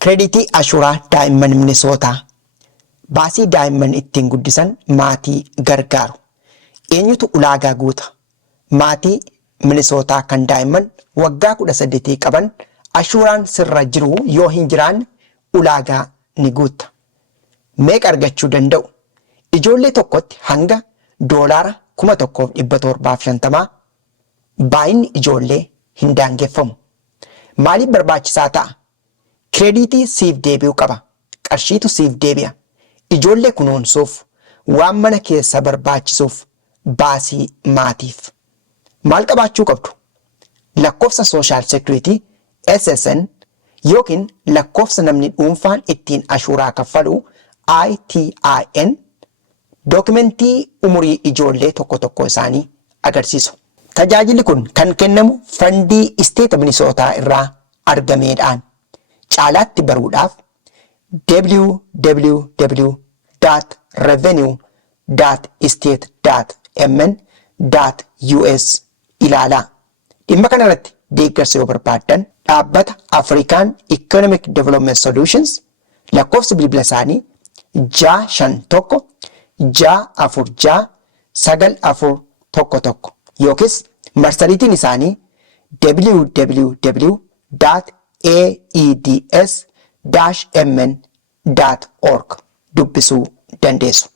Kireeditii ashuuraa daa'imman Minisootaa. Baasii daa'imman ittiin guddisan maatii gargaaru. Eenyutu ulaagaa guuta? Maatii Minisootaa kan daa'imman waggaa 18 qaban ashuuraan sirra jiru yoo hin jiraanne ulaagaa ni guutta. Meeqa argachuu danda'u? Ijoollee tokkotti hanga $1,750. Baay'inni ijoollee hin daangeffamu. Maaliif barbaachisaa ta'a? Kireeditii siif deebi'uu qaba. Qarshiitu siif deebi'a. Ijoollee kunuunsuuf, waan mana keessa barbaachisuuf, baasii maatiif. Maal qabaachuu qabdu? Lakkoofsa Social Security SSN yookiin lakkoofsa namni dhuunfaan ittiin ashuuraa kaffalu ITIN, dookimentii umurii ijoollee tokko isaanii agarsiisu. Tajaajilli kun kan kennamu fandii isteeta Minisootaa irraa argameedhaan. Caalaatti baruudhaaf www.revenue.state.mn.us ilaalaa. Dhimma kana irratti deeggarsa yoo barbaaddan dhaabbata African Economic Development Solutions lakkoofsa bilbila isaanii 651 646 9411 yookiis marsariitiin isaanii www.aeds-mn.org dubbisuu dandeessu.